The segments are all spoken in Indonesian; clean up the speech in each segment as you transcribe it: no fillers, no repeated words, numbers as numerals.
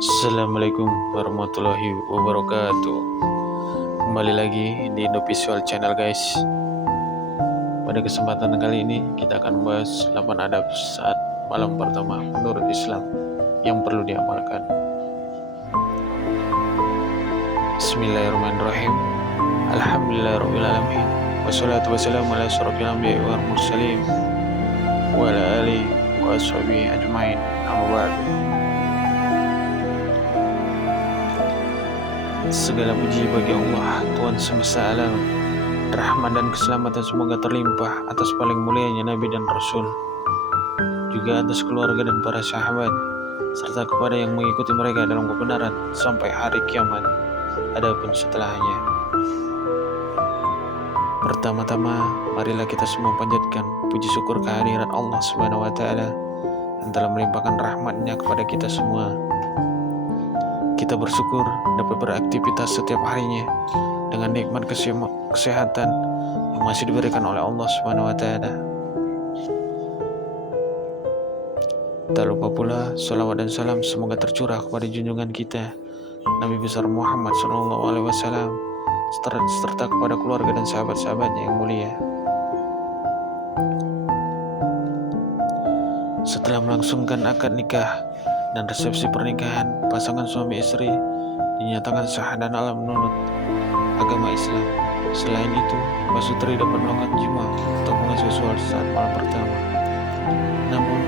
Assalamualaikum warahmatullahi wabarakatuh. Kembali lagi di Indovisual Channel guys. Pada kesempatan kali ini kita akan membahas 8 adab saat malam pertama menurut Islam yang perlu diamalkan. Bismillahirrahmanirrahim. Alhamdulillahirrahmanirrahim. Wassalatu wassalamu ala asyrafil anbiya'i wal mursalin wa ala alihi wa ashabihi ajmain. Amma ba'du. Segala puji bagi Allah, Tuhan semesta alam. Rahmat dan keselamatan semoga terlimpah atas paling mulianya Nabi dan Rasul, juga atas keluarga dan para sahabat, serta kepada yang mengikuti mereka dalam kebenaran sampai hari kiamat, adapun setelahnya. Pertama-tama, marilah kita semua panjatkan puji syukur kehadiran Allah Subhanahu wa Ta'ala yang telah melimpahkan rahmat-Nya kepada kita semua. Kita bersyukur dapat beraktivitas setiap harinya dengan nikmat kesehatan yang masih diberikan oleh Allah Subhanahu wa Ta'ala. Tak lupa pula salawat dan salam semoga tercurah kepada junjungan kita Nabi besar Muhammad SAW serta kepada keluarga dan sahabat-sahabatnya yang mulia. Setelah melangsungkan akad nikah dan resepsi pernikahan, pasangan suami istri dinyatakan sah dan halal menurut agama Islam. Selain itu, pasutri dapat melakukan jima atau hubungan seksual saat malam pertama. Namun,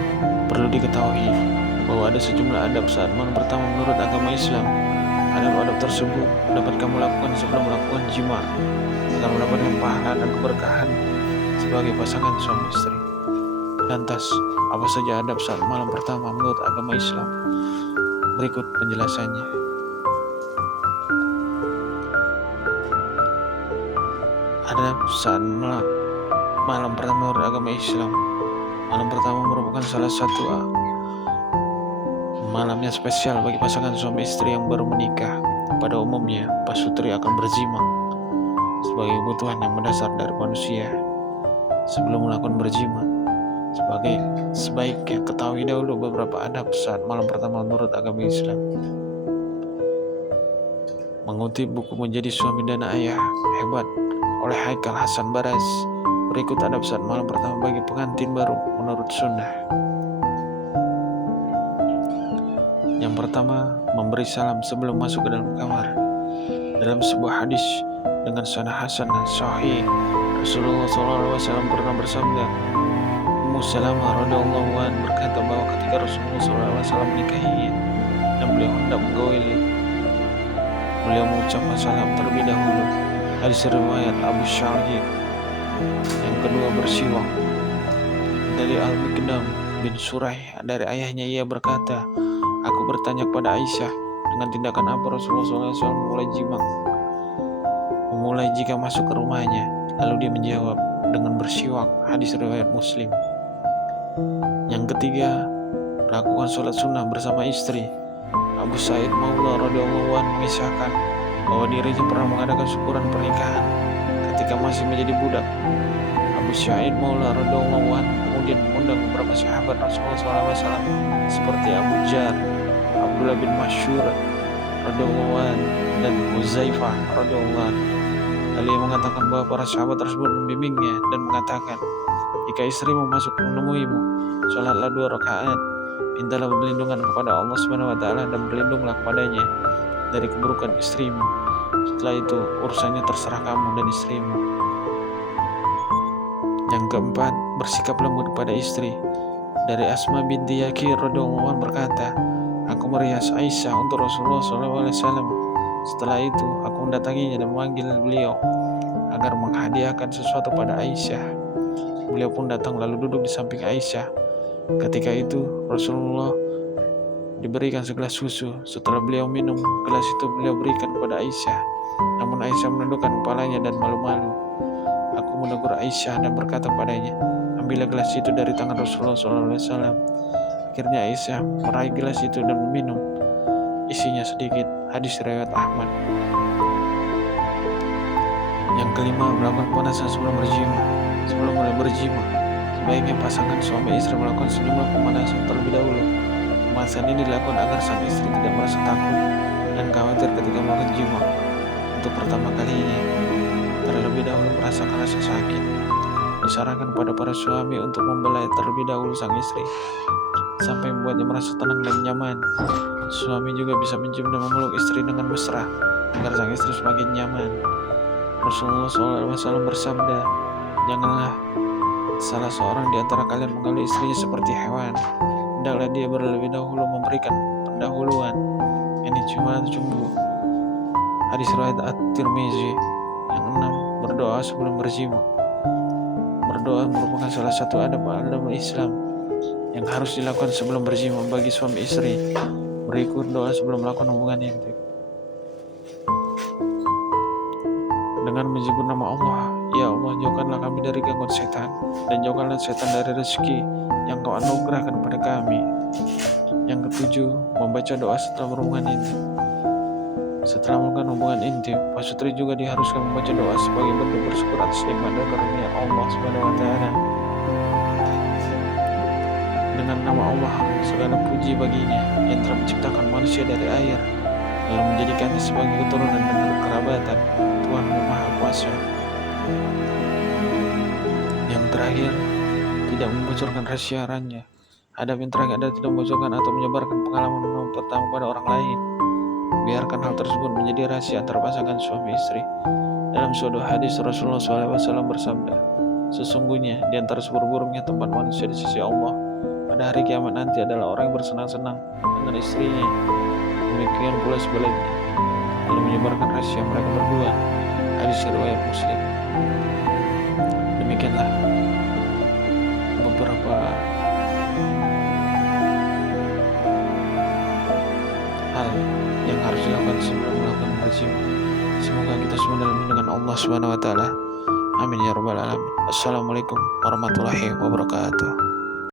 perlu diketahui bahwa ada sejumlah adab saat malam pertama menurut agama Islam. Adab-adab tersebut dapat kamu lakukan sebelum melakukan jima agar mendapatkan pahala dan keberkahan sebagai pasangan suami istri. Lantas, apa saja adab saat malam pertama menurut agama Islam? Berikut penjelasannya. Adab saat malam pertama menurut agama Islam. Malam pertama merupakan salah satu malam yang spesial bagi pasangan suami istri yang baru menikah. Pada umumnya, pasutri akan berzimang sebagai kebutuhan yang mendasar dari manusia. Sebelum melakukan berzimang, sebaiknya ketahui dahulu beberapa adab saat malam pertama menurut agama Islam. Mengutip buku Menjadi Suami dan Ayah Hebat oleh Haikal Hasan Baraz, berikut adab saat malam pertama bagi pengantin baru menurut sunnah. Yang pertama, memberi salam sebelum masuk ke dalam kamar. Dalam sebuah hadis dengan sanad hasan dan sahih, Rasulullah SAW pernah bersabda, Ummu Salamah radhiyallahu anha berkata bahwa ketika Rasulullah SAW menikahinya dan beliau hendak menggauli, beliau mengucapkan salam terlebih dahulu. Hadis riwayat Abu Syahid. Yang kedua, bersiwak. Dari Al-Miqdam bin Suraih dari ayahnya, ia berkata, aku bertanya kepada Aisyah, dengan tindakan apa Rasulullah SAW memulai jika masuk ke rumahnya. Lalu dia menjawab, dengan bersiwak. Hadis riwayat Muslim. Yang ketiga, lakukan sholat sunnah bersama istri. Abu Sa'id Maula radhiyallahu anhu mengisahkan bahwa dirinya pernah mengadakan syukuran pernikahan ketika masih menjadi budak. Abu Sa'id Maula radhiyallahu anhu kemudian mengundang beberapa sahabat Rasulullah SAW seperti Abu Jar, Abdullah bin Masyur radhiyallahu anhu dan Huzaifah radhiyallahu anhu. Lalu ia mengatakan bahwa para sahabat tersebut membimbingnya dan mengatakan, jika istrimu masuk menemuimu, sholatlah 2 rakaat, mintalah perlindungan kepada Allah Subhanahu wa Ta'ala dan berlindunglah kepadanya dari keburukan istrimu. Setelah itu urusannya terserah kamu dan istrimu. Yang keempat, bersikap lembut kepada istri. Dari Asma binti Yakir radhiyallahu anha berkata, aku merias Aisyah untuk Rasulullah SAW. Setelah itu aku mendatanginya dan memanggil beliau agar menghadiahkan sesuatu pada Aisyah. Beliau pun datang lalu duduk di samping Aisyah. Ketika itu Rasulullah diberikan segelas susu. Setelah beliau minum gelas itu, beliau berikan kepada Aisyah. Namun Aisyah menundukkan kepalanya dan malu-malu. Aku menegur Aisyah dan berkata padanya, ambillah gelas itu dari tangan Rasulullah SAW. Akhirnya Aisyah meraih gelas itu dan meminum. Isinya sedikit. Hadis riwayat Ahmad. Yang kelima, melakukan pemanasan sebelum berjima. Sebelum mulai berjima, sebaiknya pasangan suami istri melakukan sejumlah pemanasan terlebih dahulu. Pembahasan ini dilakukan agar sang istri tidak merasa takut dan khawatir ketika melakukan jima untuk pertama kalinya. Terlebih dahulu merasakan rasa sakit. Disarankan pada para suami untuk membelai terlebih dahulu sang istri sampai membuatnya merasa tenang dan nyaman. Suami juga bisa mencium dan memeluk istri dengan mesra agar sang istri semakin nyaman. Rasulullah SAW bersabda, "Janganlah salah seorang di antara kalian menggauli istrinya seperti hewan. Hendaklah dia berlebih dahulu memberikan pendahuluan." Ini cuma cumbu. Hadis riwayat At-Tirmizi. Yang 6, berdoa sebelum berjima. Berdoa merupakan salah satu adab Islam yang harus dilakukan sebelum berjima bagi suami istri. Berikut doa sebelum melakukan hubungan intim. Dengan menyebut nama Allah, ya Allah, jauhkanlah kami dari gangguan setan, dan jauhkanlah setan dari rezeki yang Kau anugerahkan pada kami. Yang ketujuh, membaca doa setelah berhubungan intim. Setelah melakukan hubungan intim, pasutri juga diharuskan membaca doa sebagai bentuk bersyukur atas nikmat dan karunia Allah SWT. Dengan nama Allah, segala puji baginya yang telah menciptakan manusia dari air, lalu menjadikannya sebagai keturunan dan kerabatan. Tuhanmu Maha Kuasa. Yang terakhir, tidak membocorkan rahasia rannya. Adab yang terakhir adalah tidak membocorkan atau menyebarkan pengalaman pertama pada orang lain. Biarkan hal tersebut menjadi rahasia antara pasangan suami istri. Dalam suatu hadis Rasulullah SAW bersabda, "Sesungguhnya di antara seburuk-buruknya tempat manusia di sisi Allah pada hari kiamat nanti adalah orang yang bersenang-senang dengan istrinya. Demikian pula sebaliknya, lalu menyebarkan rahasia mereka berdua." Hadis riwayat Muslim. Demikianlah beberapa hal yang harus dilakukan sebelum melakukan berjima. Semoga kita semua dalam lindungan Allah SWT. Amin ya rabbal alamin. Assalamualaikum warahmatullahi wabarakatuh.